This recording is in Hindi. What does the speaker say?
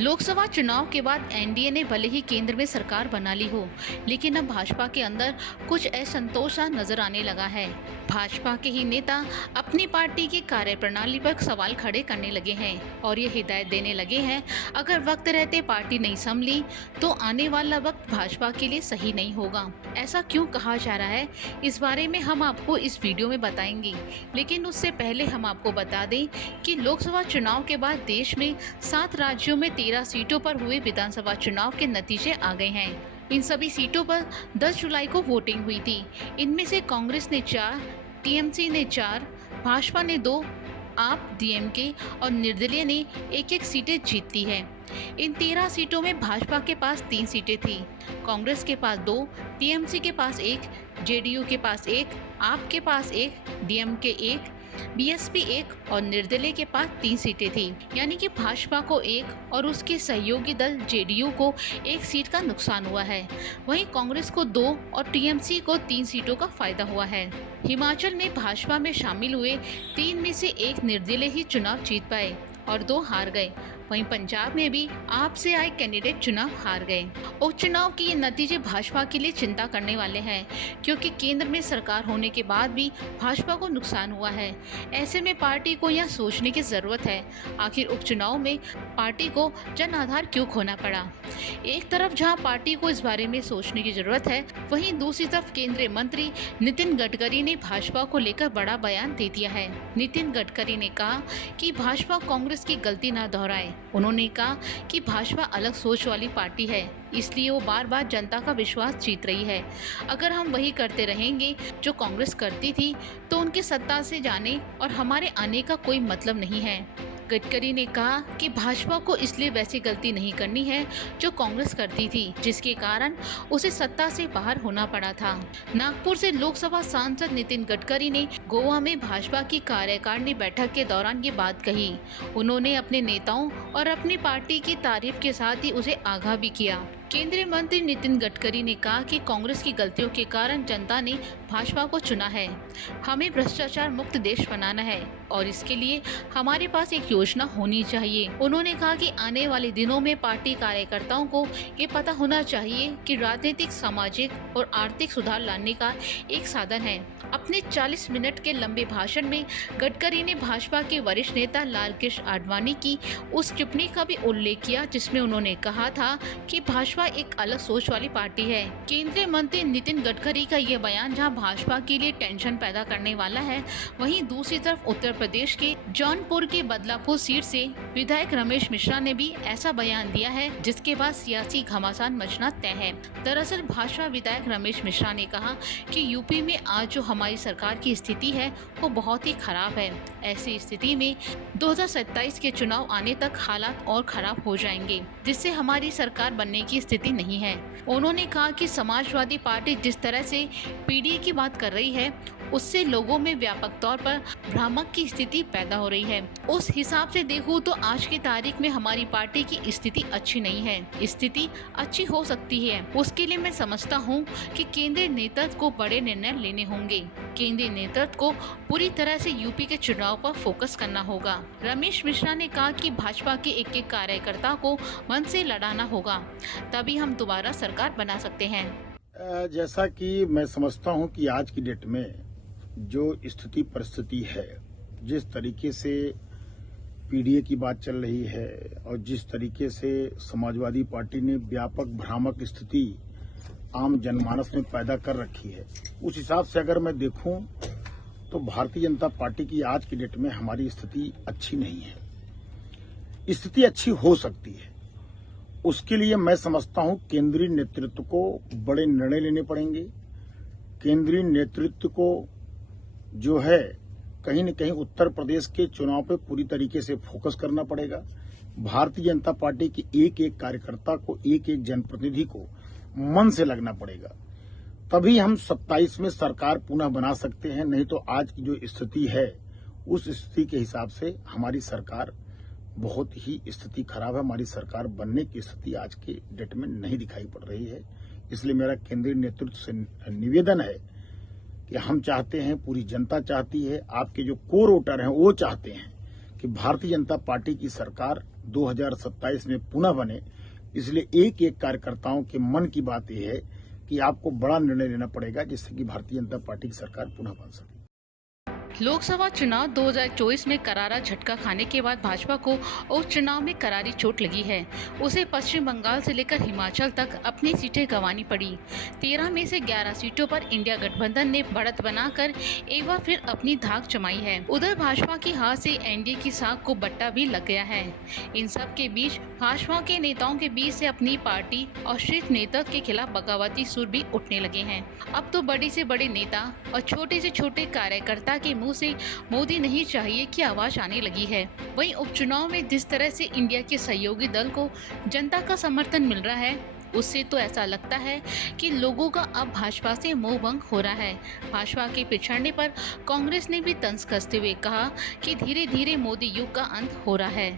लोकसभा चुनाव के बाद एनडीए ने भले ही केंद्र में सरकार बना ली हो, लेकिन अब भाजपा के अंदर कुछ असंतोष सा नजर आने लगा है। भाजपा के ही नेता अपनी पार्टी की कार्यप्रणाली पर सवाल खड़े करने लगे हैं और ये हिदायत देने लगे हैं, अगर वक्त रहते पार्टी नहीं संभली तो आने वाला वक्त भाजपा के लिए सही नहीं होगा। ऐसा क्यों कहा जा रहा है, इस बारे में हम आपको इस वीडियो में बताएंगे। लेकिन उससे पहले हम आपको बता दें कि लोकसभा चुनाव के बाद देश में 7 राज्यों में 13 सीटों पर हुए विधानसभा चुनाव के नतीजे आ गए हैं। इन सभी सीटों पर 10 जुलाई को वोटिंग हुई थी। इनमें से कांग्रेस ने 4, टीएमसी ने 4, भाजपा ने 2, आप, डीएमके और निर्दलीय ने 1-1 सीटें जीती हैं। इन 13 सीटों में भाजपा के पास 3 सीटें थी, कांग्रेस के पास 2, टीएमसी के पास 1, जेडीयू के पास 1, आप के पास 1, डीएमके 1, बीएसपी 1 और निर्दलीय के पास 3 सीटें थी। यानी कि भाजपा को 1 और उसके सहयोगी दल जेडीयू को 1 सीट का नुकसान हुआ है। वहीं कांग्रेस को 2 और टीएमसी को 3 सीटों का फायदा हुआ है। हिमाचल में भाजपा में शामिल हुए 3 में से 1 निर्दलीय ही चुनाव जीत पाए और 2 हार गए। वहीं पंजाब में भी आप से आए कैंडिडेट चुनाव हार गए। उपचुनाव के ये नतीजे भाजपा के लिए चिंता करने वाले हैं, क्योंकि केंद्र में सरकार होने के बाद भी भाजपा को नुकसान हुआ है। ऐसे में पार्टी को यह सोचने की जरूरत है, आखिर उपचुनाव में पार्टी को जन आधार क्यों खोना पड़ा। एक तरफ जहां पार्टी को इस बारे में सोचने की जरूरत है, वहीं दूसरी तरफ केंद्रीय मंत्री नितिन गडकरी ने भाजपा को लेकर बड़ा बयान दे दिया है। नितिन गडकरी ने कहा कि भाजपा कांग्रेस की गलती न दोहराए। उन्होंने कहा कि भाजपा अलग सोच वाली पार्टी है, इसलिए वो बार बार जनता का विश्वास जीत रही है। अगर हम वही करते रहेंगे जो कांग्रेस करती थी, तो उनके सत्ता से जाने और हमारे आने का कोई मतलब नहीं है। गडकरी ने कहा कि भाजपा को इसलिए वैसी गलती नहीं करनी है जो कांग्रेस करती थी, जिसके कारण उसे सत्ता से बाहर होना पड़ा था। नागपुर से लोकसभा सांसद नितिन गडकरी ने गोवा में भाजपा की कार्यकारिणी बैठक के दौरान ये बात कही। उन्होंने अपने नेताओं और अपनी पार्टी की तारीफ के साथ ही उसे आगाह भी किया। केंद्रीय मंत्री नितिन गडकरी ने कहा कि कांग्रेस की गलतियों के कारण जनता ने भाजपा को चुना है। हमें भ्रष्टाचार मुक्त देश बनाना है और इसके लिए हमारे पास एक योजना होनी चाहिए। उन्होंने कहा कि आने वाले दिनों में पार्टी कार्यकर्ताओं को ये पता होना चाहिए कि राजनीतिक, सामाजिक और आर्थिक सुधार लाने का एक साधन है। अपने 40 मिनट के लंबे भाषण में गडकरी ने भाजपा के वरिष्ठ नेता लाल कृष्ण आडवाणी की उस टिप्पणी का भी उल्लेख किया, जिसमें उन्होंने कहा था कि भाजपा एक अलग सोच वाली पार्टी है। केंद्रीय मंत्री नितिन गडकरी का ये बयान जहां भाजपा के लिए टेंशन पैदा करने वाला है, वहीं दूसरी तरफ उत्तर प्रदेश के जौनपुर के बदलापुर सीट से विधायक रमेश मिश्रा ने भी ऐसा बयान दिया है, जिसके बाद सियासी घमासान मचना तय है। दरअसल भाजपा विधायक रमेश मिश्रा ने कहा कि यूपी में आज जो हमारी सरकार की स्थिति है वो बहुत ही खराब है। ऐसी स्थिति में 2027 के चुनाव आने तक हालात और खराब हो जाएंगे, जिससे हमारी सरकार बनने की स्थिति नहीं है। उन्होंने कहा कि समाजवादी पार्टी जिस तरह से पीडीए की बात कर रही है, उससे लोगों में व्यापक तौर पर भ्रामक की स्थिति पैदा हो रही है। उस हिसाब से देखूं तो आज की तारीख में हमारी पार्टी की स्थिति अच्छी नहीं है। स्थिति अच्छी हो सकती है, उसके लिए मैं समझता हूं कि केंद्रीय नेतृत्व को बड़े निर्णय लेने होंगे। केंद्रीय नेतृत्व को पूरी तरह से यूपी के चुनाव पर फोकस करना होगा। रमेश मिश्रा ने कहा कि भाजपा के एक कार्यकर्ता को मन से लड़ाना होगा, तभी हम दोबारा सरकार बना सकते हैं। जैसा कि मैं समझता हूं कि आज की डेट में जो स्थिति परिस्थिति है, जिस तरीके से पीडीए की बात चल रही है और जिस तरीके से समाजवादी पार्टी ने व्यापक भ्रामक स्थिति आम जनमानस में पैदा कर रखी है, उस हिसाब से अगर मैं देखूं तो भारतीय जनता पार्टी की आज की डेट में हमारी स्थिति अच्छी नहीं है। स्थिति अच्छी हो सकती है, उसके लिए मैं समझता हूं केंद्रीय नेतृत्व को बड़े निर्णय लेने पड़ेंगे। केंद्रीय नेतृत्व को जो है कहीं न कहीं उत्तर प्रदेश के चुनाव पे पूरी तरीके से फोकस करना पड़ेगा। भारतीय जनता पार्टी के एक एक कार्यकर्ता को, एक एक जनप्रतिनिधि को मन से लगना पड़ेगा, तभी हम 27 में सरकार पुनः बना सकते हैं। नहीं तो आज की जो स्थिति है, उस स्थिति के हिसाब से हमारी सरकार बहुत ही स्थिति खराब है। हमारी सरकार बनने की स्थिति आज के डेट में नहीं दिखाई पड़ रही है। इसलिए मेरा केंद्रीय नेतृत्व से निवेदन है कि हम चाहते हैं, पूरी जनता चाहती है, आपके जो कोर वोटर हैं वो चाहते हैं कि भारतीय जनता पार्टी की सरकार 2027 में पुनः बने, इसलिए एक एक कार्यकर्ताओं के मन की बात यह है कि आपको बड़ा निर्णय लेना पड़ेगा जिससे कि भारतीय जनता पार्टी की सरकार पुनः बन सके। लोकसभा चुनाव 2024 में करारा झटका खाने के बाद भाजपा को उस चुनाव में करारी चोट लगी है। उसे पश्चिम बंगाल से लेकर हिमाचल तक अपनी सीटें गंवानी पड़ी। 13 में से 11 सीटों पर इंडिया गठबंधन ने बढ़त बनाकर एक बार फिर अपनी धाक जमाई है। उधर भाजपा की हार से एनडीए की साख को बट्टा भी लग गया है। इन सब के बीच भाजपा के नेताओं के बीच से अपनी पार्टी और शीर्ष नेतृत्व के खिलाफ बगावती सुर भी उठने लगे हैं। अब तो बड़े से बड़े नेता और छोटे से छोटे कार्यकर्ता के मुंह से मोदी नहीं चाहिए की आवाज आने लगी है। वहीं उपचुनाव में जिस तरह से इंडिया के सहयोगी दल को जनता का समर्थन मिल रहा है, उससे तो ऐसा लगता है कि लोगों का अब भाजपा से मोह भंग हो रहा है। भाजपा के पिछड़ने पर कांग्रेस ने भी तंज कसते हुए कहा कि धीरे धीरे मोदी युग का अंत हो रहा है।